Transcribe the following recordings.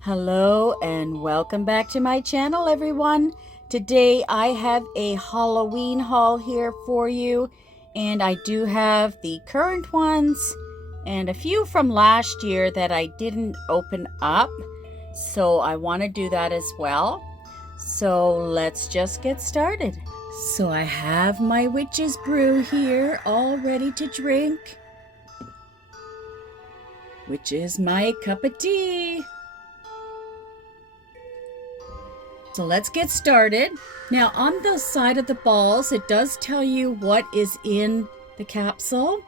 Hello and welcome back to my channel, everyone. Today I have a Halloween haul here for you, and I do have the current ones and a few from last year that I didn't open up, so I want to do that as well. So let's just get started. So I have my witch's brew here all ready to drink, which is my cup of tea. So let's get started. Now on the side of the balls, it does tell you what is in the capsule.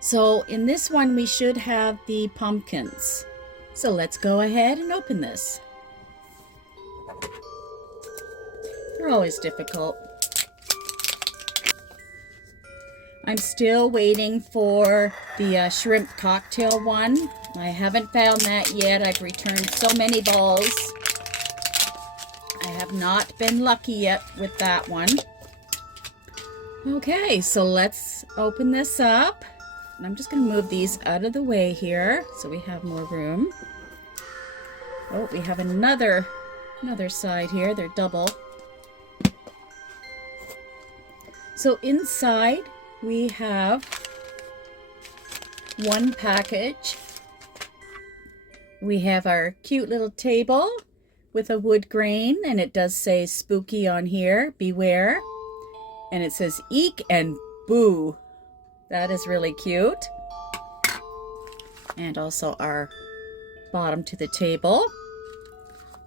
So in this one, we should have the pumpkins. So let's go ahead and open this. They're always difficult. I'm still waiting for the shrimp cocktail one. I haven't found that yet. I've returned so many balls. I have not been lucky yet with that one. Okay, so let's open this up. And I'm just going to move these out of the way here so we have more room. Oh, we have another side here. They're double. So inside we have one package. We have our cute little table with a wood grain, and it does say spooky on here, beware. And it says eek and boo. That is really cute. And also our bottom to the table.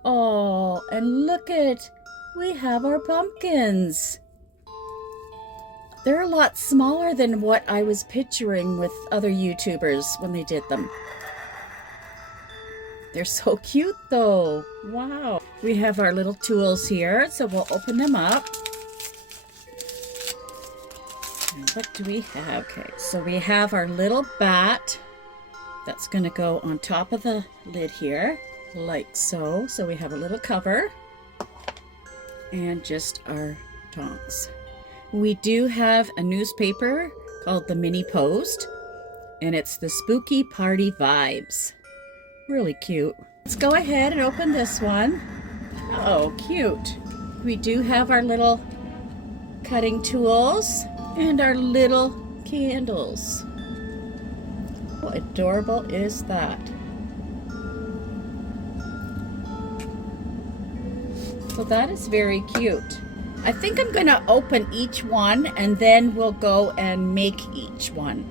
Oh, and look at, we have our pumpkins. They're a lot smaller than what I was picturing with other YouTubers when they did them. They're so cute though. Wow. We have our little tools here, so we'll open them up. And what do we have? Okay, so we have our little bat that's going to go on top of the lid here, like so. So we have a little cover and just our tongs. We do have a newspaper called the Mini Post, and it's the Spooky Party Vibes. Really cute. Let's go ahead and open this one. Oh, cute. We do have our little cutting tools and our little candles. How adorable is that? So that is very cute. I think I'm going to open each one and then we'll go and make each one.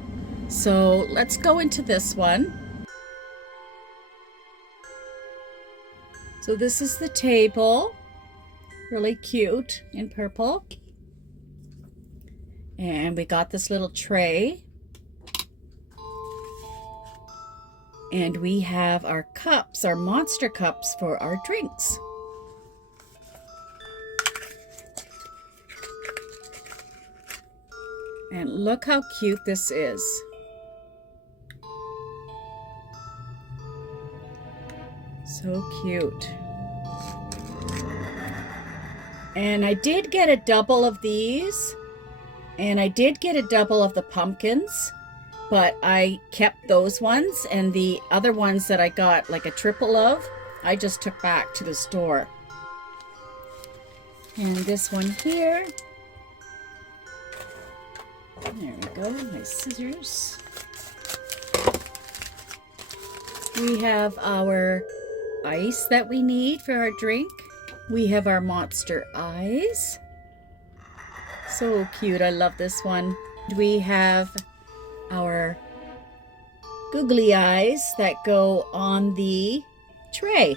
So let's go into this one. So this is the table, really cute in purple. And we got this little tray. And we have our cups, our monster cups for our drinks. And look how cute this is. So cute. And I did get a double of these, and I did get a double of the pumpkins, but I kept those ones, and the other ones that I got like a triple of, I just took back to the store. And this one here. There we go, my scissors. We have our ice that we need for our drink. We have our monster eyes. So cute, I love this one. We have our googly eyes that go on the tray.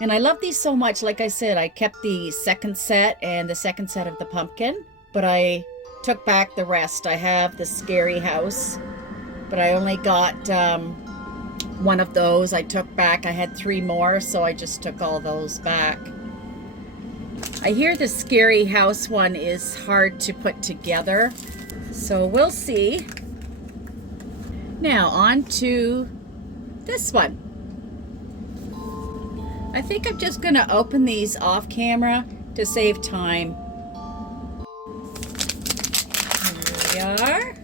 And I love these so much. Like I said, I kept the second set and the second set of the pumpkin, but I took back the rest. I have the scary house, but I only got one of those. I took back. I had 3 more, so I just took all those back. I hear the scary house one is hard to put together, so we'll see. Now on to this one. I think I'm just going to open these off camera to save time. Here we are.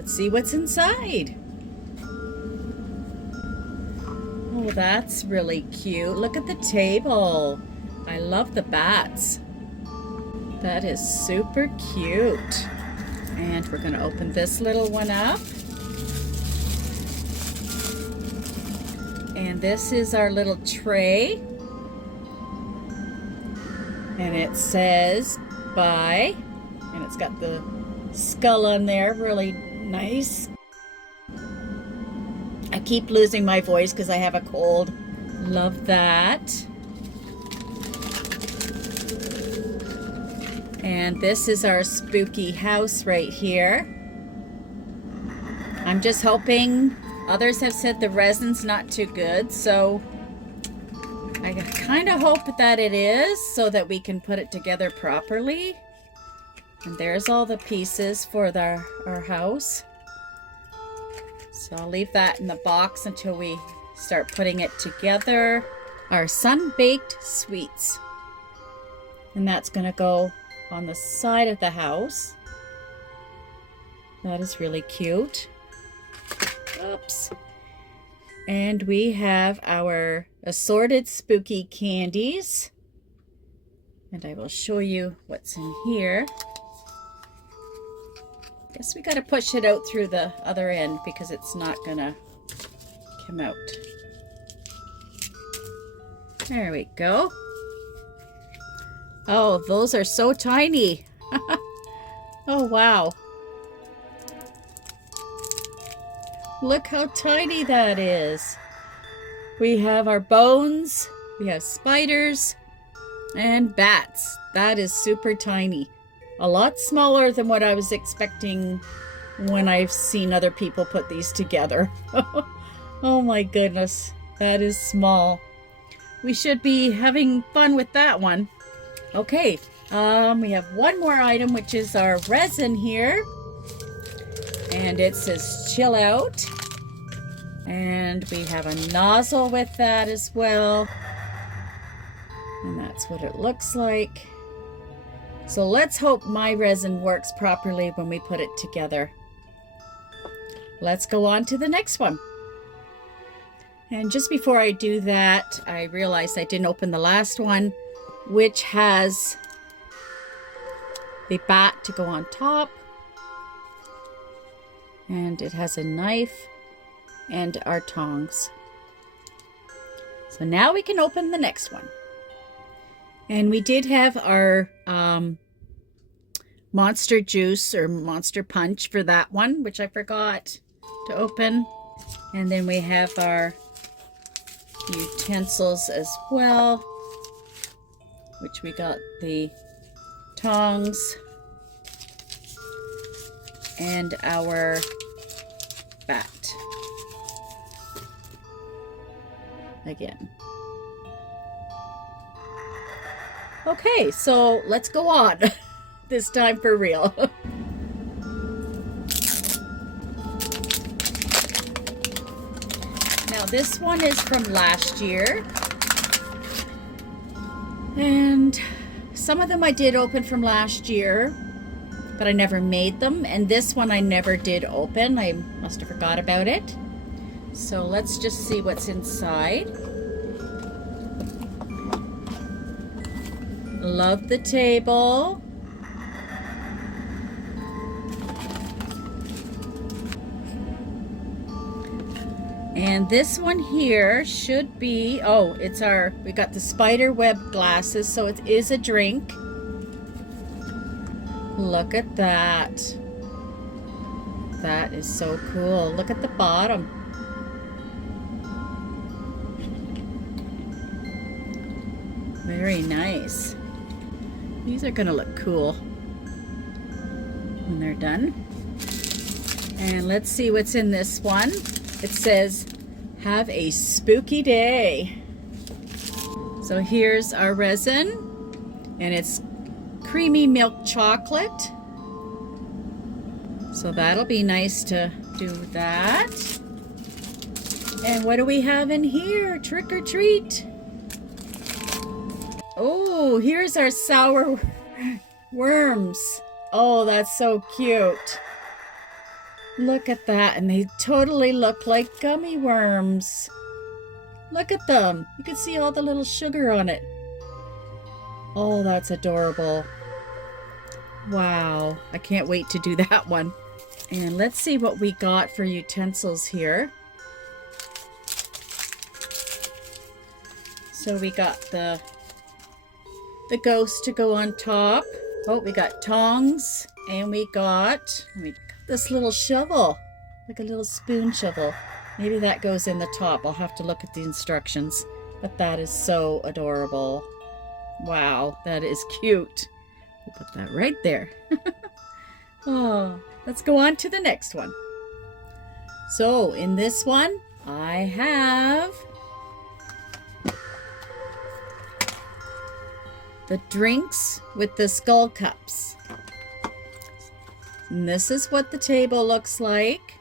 Let's see what's inside. Oh, that's really cute. Look at the table. I love the bats. That is super cute. And we're going to open this little one up. And this is our little tray. And it says bye. And it's got the skull on there, really nice. I keep losing my voice because I have a cold. Love that. And this is our spooky house right here. I'm just hoping, others have said the resin's not too good, so I kind of hope that it is so that we can put it together properly. And there's all the pieces for our house. So I'll leave that in the box until we start putting it together. Our sun-baked sweets. And that's going to go on the side of the house. That is really cute. Oops. And we have our assorted spooky candies. And I will show you what's in here. Guess we got to push it out through the other end because it's not gonna come out. There we go. Oh, those are so tiny. Oh, wow. Look how tiny that is. We have our bones, we have spiders, and bats. That is super tiny. A lot smaller than what I was expecting when I've seen other people put these together. Oh my goodness, that is small. We should be having fun with that one. Okay, we have one more item, which is our resin here. And it says chill out. And we have a nozzle with that as well. And that's what it looks like. So let's hope my resin works properly when we put it together. Let's go on to the next one. And just before I do that, I realized I didn't open the last one, which has the bat to go on top. And it has a knife and our tongs. So now we can open the next one. And we did have our monster juice or monster punch for that one, which I forgot to open. And then we have our utensils as well, which we got the tongs and our bat again. Okay, so let's go on. This time for real. Now this one is from last year. And some of them I did open from last year, but I never made them. And this one I never did open. I must have forgot about it. So let's just see what's inside. Love the table. And this one here should be, oh, it's our, we got the spider web glasses, so it is a drink. Look at that. That is so cool. Look at the bottom. Very nice. These are gonna look cool when they're done. And let's see what's in this one. It says, have a spooky day. So here's our resin, and it's creamy milk chocolate. So that'll be nice to do that. And what do we have in here? Trick or treat. Oh, here's our sour worms. Oh, that's so cute. Look at that, and they totally look like gummy worms. Look at them. You can see all the little sugar on it. Oh, that's adorable. Wow, I can't wait to do that one. And let's see what we got for utensils here. So we got the ghost to go on top. Oh, we got tongs, and we got this little shovel, like a little spoon shovel. Maybe that goes in the top. I'll have to look at the instructions, but that is so adorable. Wow, that is cute. We'll put that right there. Oh, let's go on to the next one. So in this one, I have the drinks with the skull cups. And this is what the table looks like.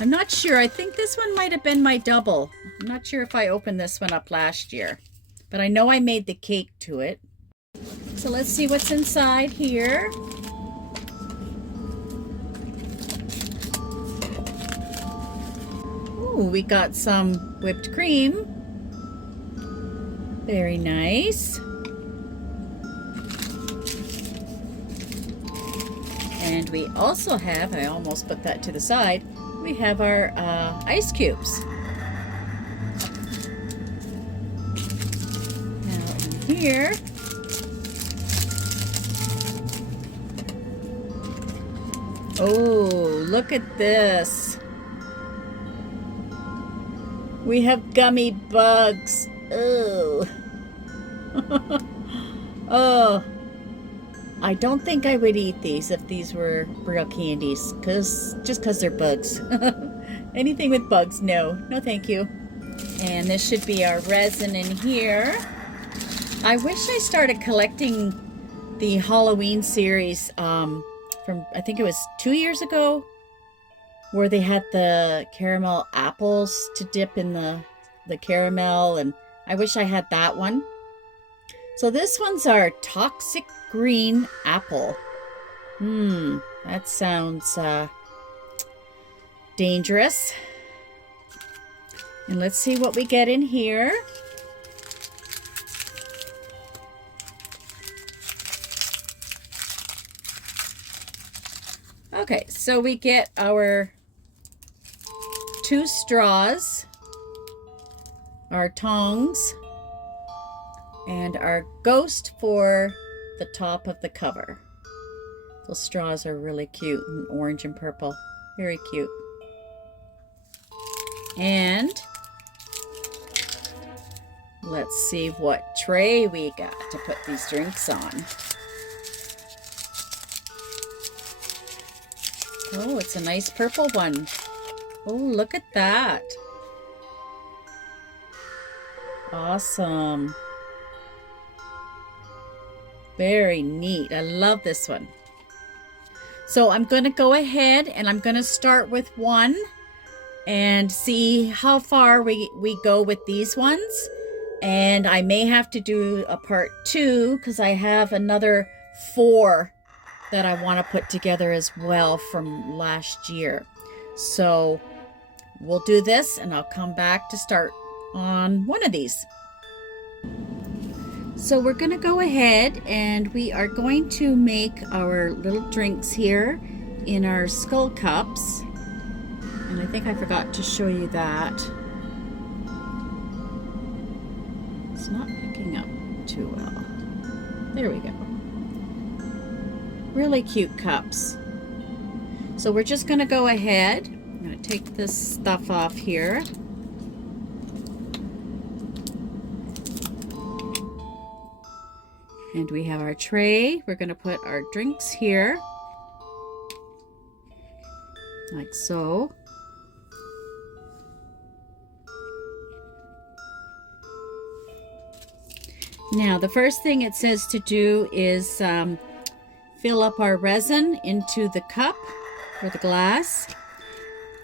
I'm not sure. I think this one might have been my double. I'm not sure if I opened this one up last year, but I know I made the cake to it. So let's see what's inside here. Ooh, we got some whipped cream. Very nice. And we also have, I almost put that to the side, we have our ice cubes. Now in here, oh, look at this. We have gummy bugs. Oh. Oh. I don't think I would eat these if these were real candies, just because they're bugs. Anything with bugs, no thank you. And this should be our resin in here. I wish I started collecting the Halloween series from, I think it was 2 years ago, where they had the caramel apples to dip in the caramel, and I wish I had that one. So this one's our toxic green apple. That sounds dangerous. And let's see what we get in here. Okay, so we get our 2 straws, our tongs, and our ghost for the top of the cover. Those straws are really cute, and orange and purple. Very cute. And let's see what tray we got to put these drinks on. Oh, it's a nice purple one. Oh, look at that. Awesome. Very neat. I love this one. So I'm going to go ahead and I'm going to start with one and see how far we go with these ones. And I may have to do a part 2 because I have another 4 that I want to put together as well from last year. So we'll do this and I'll come back to start on one of these. So we're going to go ahead and we are going to make our little drinks here in our skull cups. And I think I forgot to show you that. It's not picking up too well. There we go. Really cute cups. So we're just going to go ahead. I'm going to take this stuff off here. And we have our tray. We're going to put our drinks here. Like so. Now, the first thing it says to do is fill up our resin into the cup or the glass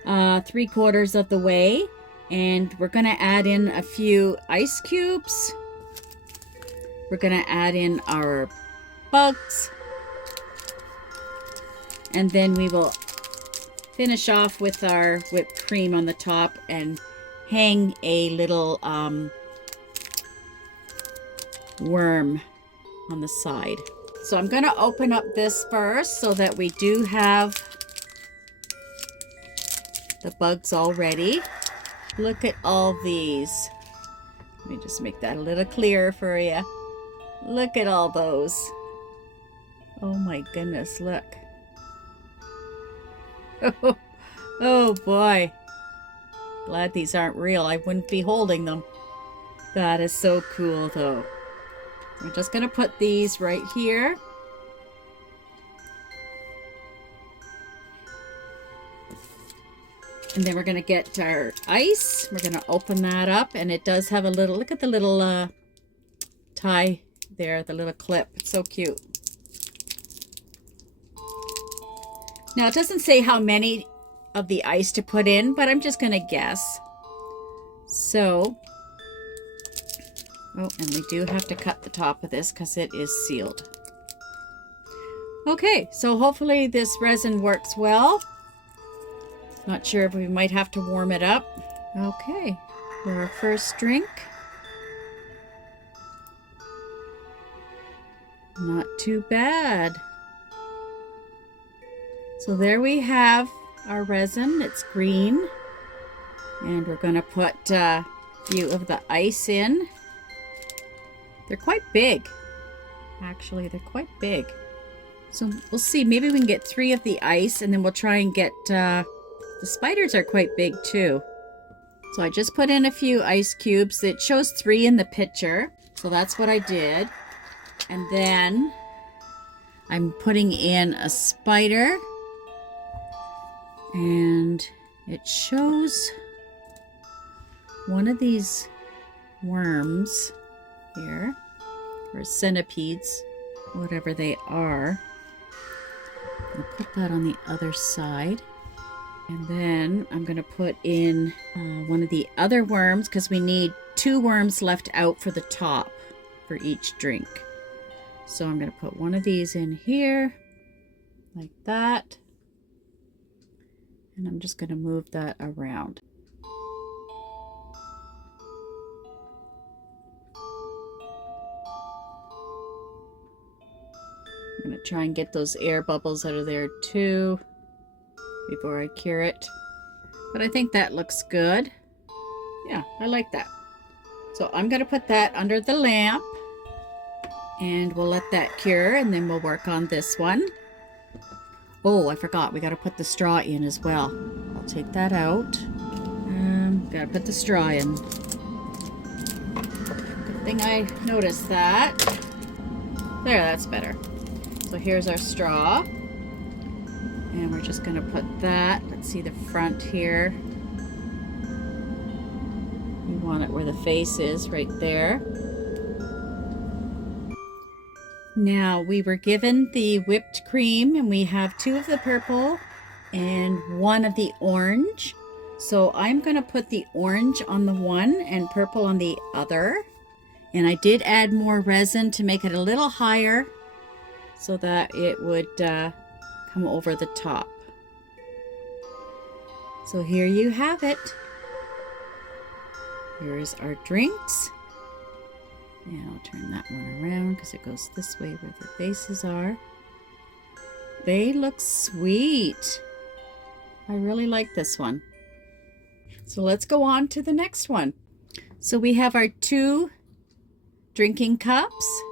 3/4 of the way. And we're going to add in a few ice cubes. We're going to add in our bugs. And then we will finish off with our whipped cream on the top and hang a little worm on the side. So I'm going to open up this first so that we do have the bugs all ready. Look at all these. Let me just make that a little clearer for you. Look at all those. Oh my goodness, look. Oh boy. Glad these aren't real. I wouldn't be holding them. That is so cool though. We're just going to put these right here. And then we're going to get our ice. We're going to open that up, and it does have a little, look at the little tie there, the little clip. It's so cute. Now it doesn't say how many of the ice to put in, but I'm just going to guess. So, oh, and we do have to cut the top of this because it is sealed. Okay, so hopefully this resin works well. Not sure if we might have to warm it up. Okay, for our first drink. Not too bad. So there we have our resin. It's green. And we're going to put a few of the ice in. They're quite big. Actually, they're quite big. So we'll see. Maybe we can get 3 of the ice, and then we'll try and get... the spiders are quite big too. So I just put in a few ice cubes. It shows 3 in the picture. So that's what I did. And then I'm putting in a spider. And it shows one of these worms here, or centipedes, whatever they are. I'll put that on the other side. And then I'm going to put in one of the other worms because we need 2 worms left out for the top for each drink. So I'm going to put one of these in here like that. And I'm just going to move that around. I'm going to try and get those air bubbles out of there too before I cure it. But I think that looks good. Yeah, I like that. So I'm going to put that under the lamp and we'll let that cure, and then we'll work on this one. Oh, I forgot. We got to put the straw in as well. I'll take that out. Got to put the straw in. Good thing I noticed that. There, that's better. So here's our straw. And we're just going to put that, let's see the front here. We want it where the face is, right there. Now, we were given the whipped cream, and we have 2 of the purple and 1 of the orange. So I'm going to put the orange on the one and purple on the other. And I did add more resin to make it a little higher so that it would come over the top. So here you have it. Here's our drinks. And I'll turn that one around because it goes this way where the faces are. They look sweet. I really like this one. So let's go on to the next one. So we have our 2 drinking cups.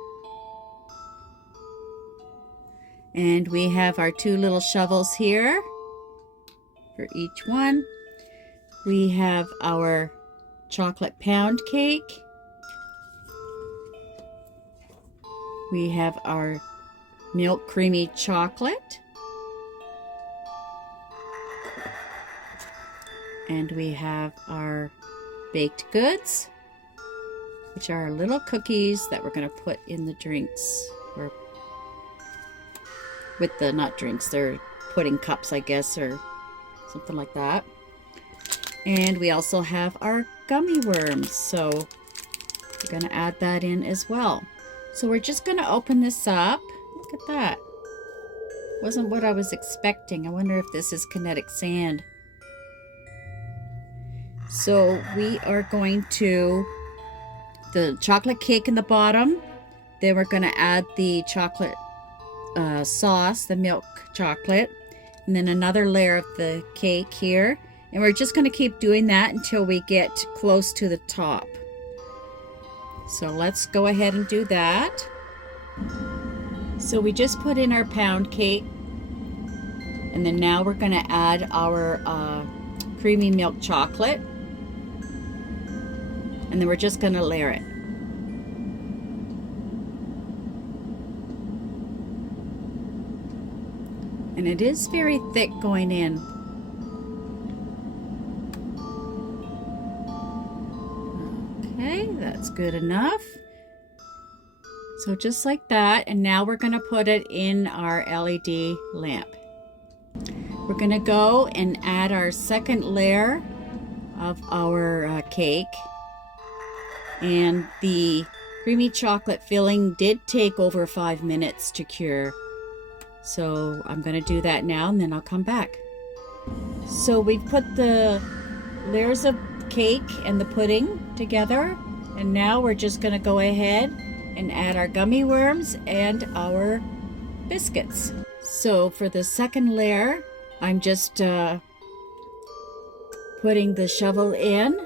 And we have our 2 little shovels here for each one. We have our chocolate pound cake. We have our milk creamy chocolate. And we have our baked goods, which are our little cookies that we're going to put in the drinks, or with the, not drinks, they're pudding cups, I guess, or something like that. And we also have our gummy worms, so we're going to add that in as well. So we're just going to open this up. Look at that. Wasn't what I was expecting. I wonder if this is kinetic sand. So we are going to the chocolate cake in the bottom. Then we're going to add the chocolate sauce, the milk chocolate, and then another layer of the cake here. And we're just going to keep doing that until we get close to the top. So let's go ahead and do that. So we just put in our pound cake. And then now we're going to add our creamy milk chocolate. And then we're just going to layer it. And it is very thick going in. Okay, that's good enough. So just like that, and now we're going to put it in our LED lamp. We're going to go and add our second layer of our cake. And the creamy chocolate filling did take over 5 minutes to cure. So I'm going to do that now and then I'll come back. So we've put the layers of cake and the pudding together. And now we're just going to go ahead and add our gummy worms and our biscuits. So for the second layer, I'm just putting the shovel in,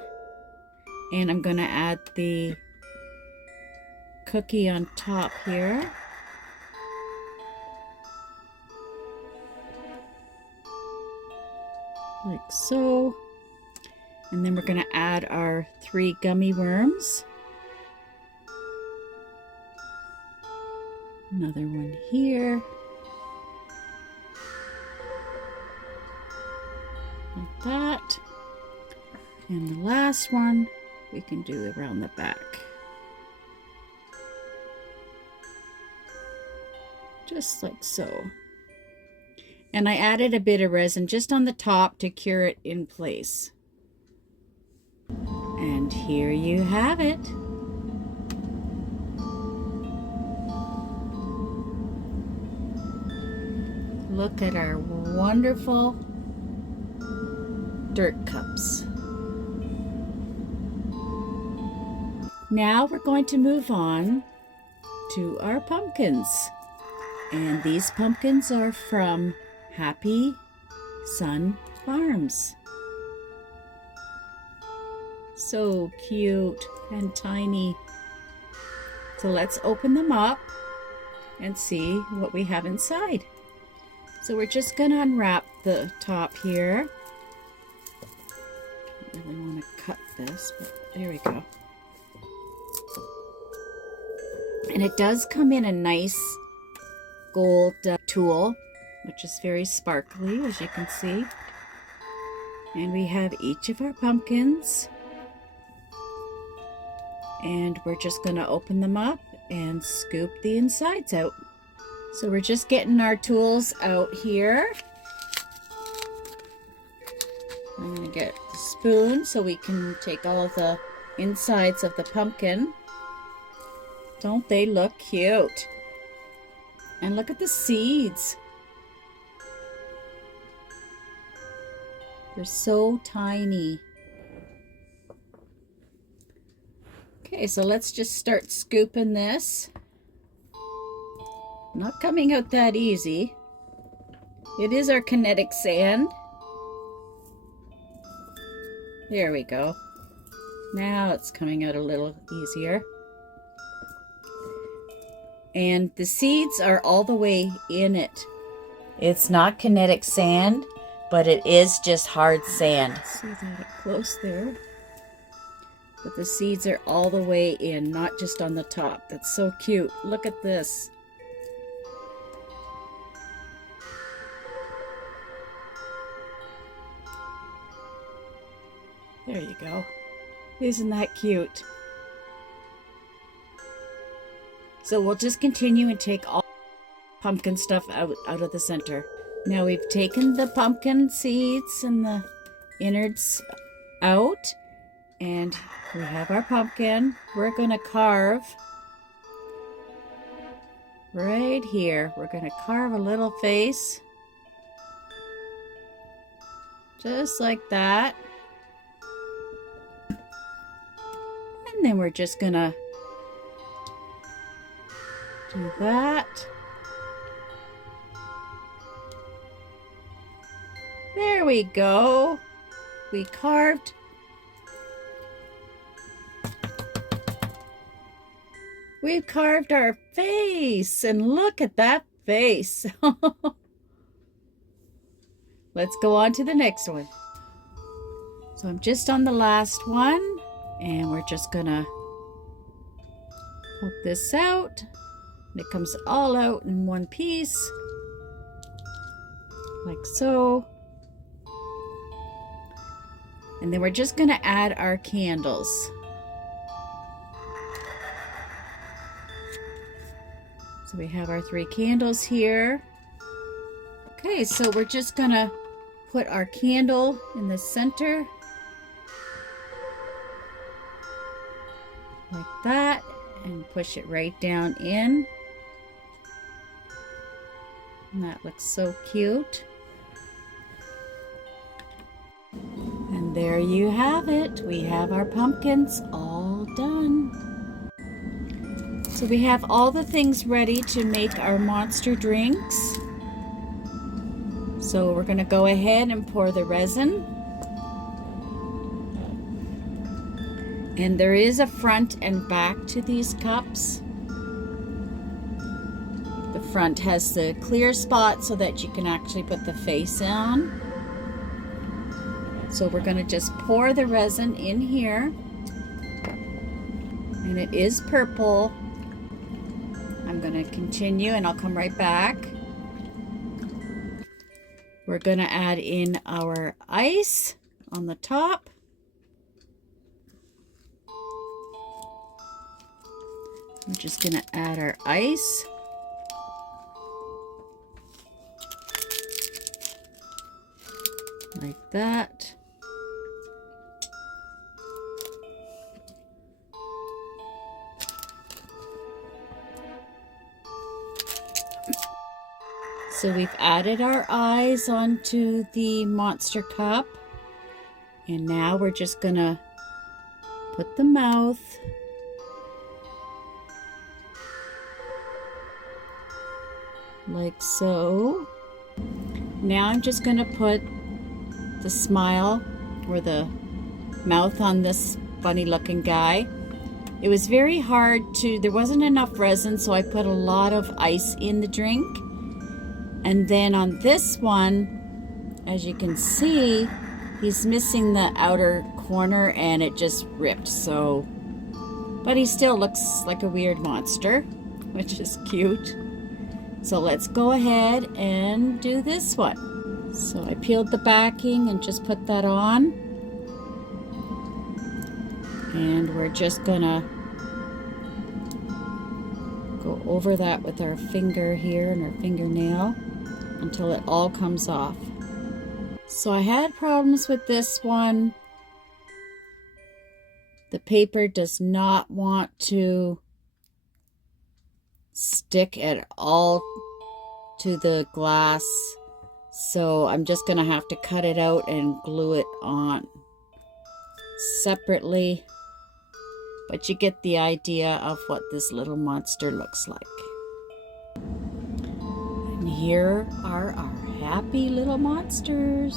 and I'm going to add the cookie on top here. Like so. And then we're going to add our 3 gummy worms. Another one here. Like that. And the last one we can do around the back. Just like so. And I added a bit of resin just on the top to cure it in place. And here you have it. Look at our wonderful dirt cups. Now we're going to move on to our pumpkins. And these pumpkins are from Happy Sun Farms. So cute and tiny. So let's open them up and see what we have inside. So we're just going to unwrap the top here. I don't really want to cut this, but there we go. And it does come in a nice gold tool, which is very sparkly, as you can see. And we have each of our pumpkins. And we're just going to open them up and scoop the insides out. So we're just getting our tools out here. I'm going to get the spoon so we can take all the insides of the pumpkin. Don't they look cute? And look at the seeds. They're so tiny. Okay, so let's just start scooping this. Not coming out that easy. It is our kinetic sand. There we go. Now it's coming out a little easier. And the seeds are all the way in it. It's not kinetic sand, but it is just hard sand. See that up close there. But the seeds are all the way in, not just on the top. That's so cute. Look at this. There you go. Isn't that cute? So we'll just continue and take all pumpkin stuff out of the center. Now we've taken the pumpkin seeds and the innards out, and we have our pumpkin. We're going to carve right here. We're going to carve a little face. Just like that. And then we're just going to do that. There we go. We carved. We've carved our face, and look at that face. Let's go on to the next one. So I'm just on the last one, and we're just gonna poke this out, and it comes all out in one piece, like so. And then we're just gonna add our candles. So we have our 3 candles here. Okay, so we're just gonna put our candle in the center. Like that, and push it right down in. And that looks so cute. And there you have it. We have our pumpkins all done. So we have all the things ready to make our monster drinks. So we're going to go ahead and pour the resin. And there is a front and back to these cups. The front has the clear spot so that you can actually put the face on. So we're going to just pour the resin in here. And it is purple. I'm going to continue and I'll come right back. We're going to add in our ice on the top. We're just going to add our ice. Like that. So we've added our eyes onto the monster cup. And now we're just gonna put the mouth. Like so. Now I'm just gonna put the smile or the mouth on this funny looking guy. It was very hard there wasn't enough resin, so I put a lot of ice in the drink. And then on this one, as you can see, he's missing the outer corner and it just ripped. So, but he still looks like a weird monster, which is cute. So let's go ahead and do this one. So I peeled the backing and just put that on. And we're just gonna go over that with our finger here and our fingernail until it all comes off. So I had problems with this one. The paper does not want to stick at all to the glass, so I'm just gonna have to cut it out and glue it on separately. But you get the idea of what this little monster looks like. And here are our happy little monsters.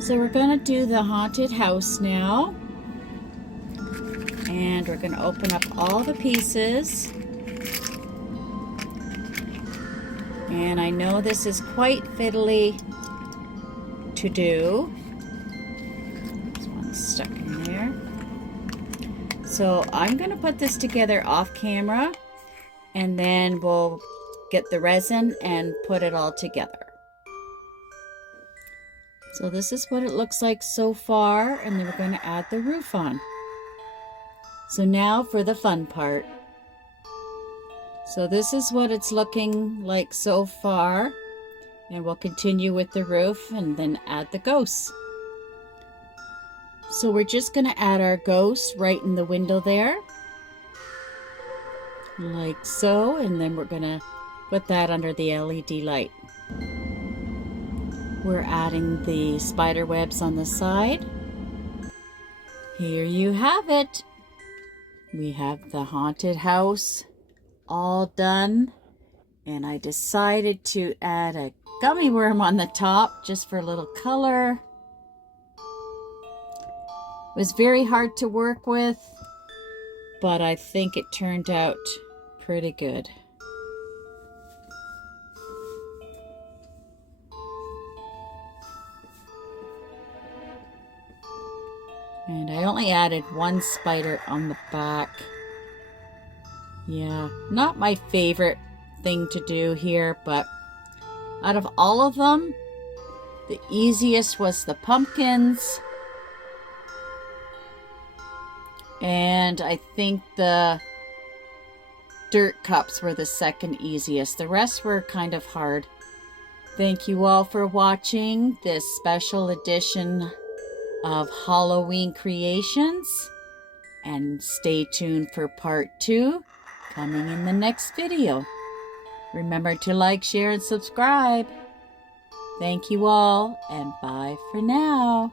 So we're going to do the haunted house now. And we're going to open up all the pieces. And I know this is quite fiddly to do. Stuck in there. So I'm going to put this together off camera and then we'll get the resin and put it all together. So this is what it looks like so far, and then we're going to add the roof on. So now for the fun part. So this is what it's looking like so far, and we'll continue with the roof and then add the ghosts. So we're just going to add our ghost right in the window there. like so, and then we're gonna put that under the LED light. We're adding the spider webs on the side. Here you have it. We have the haunted house all done, and I decided to add a gummy worm on the top just for a little color. It was very hard to work with, but I think it turned out pretty good. And I only added one spider on the back. Yeah, not my favorite thing to do here, but out of all of them, the easiest was the pumpkins. And I think the dirt cups were the second easiest. The rest were kind of hard. Thank you all for watching this special edition of Halloween creations, and stay tuned for part 2 coming in the next video. Remember to like, share, and subscribe. Thank you all, and bye for now.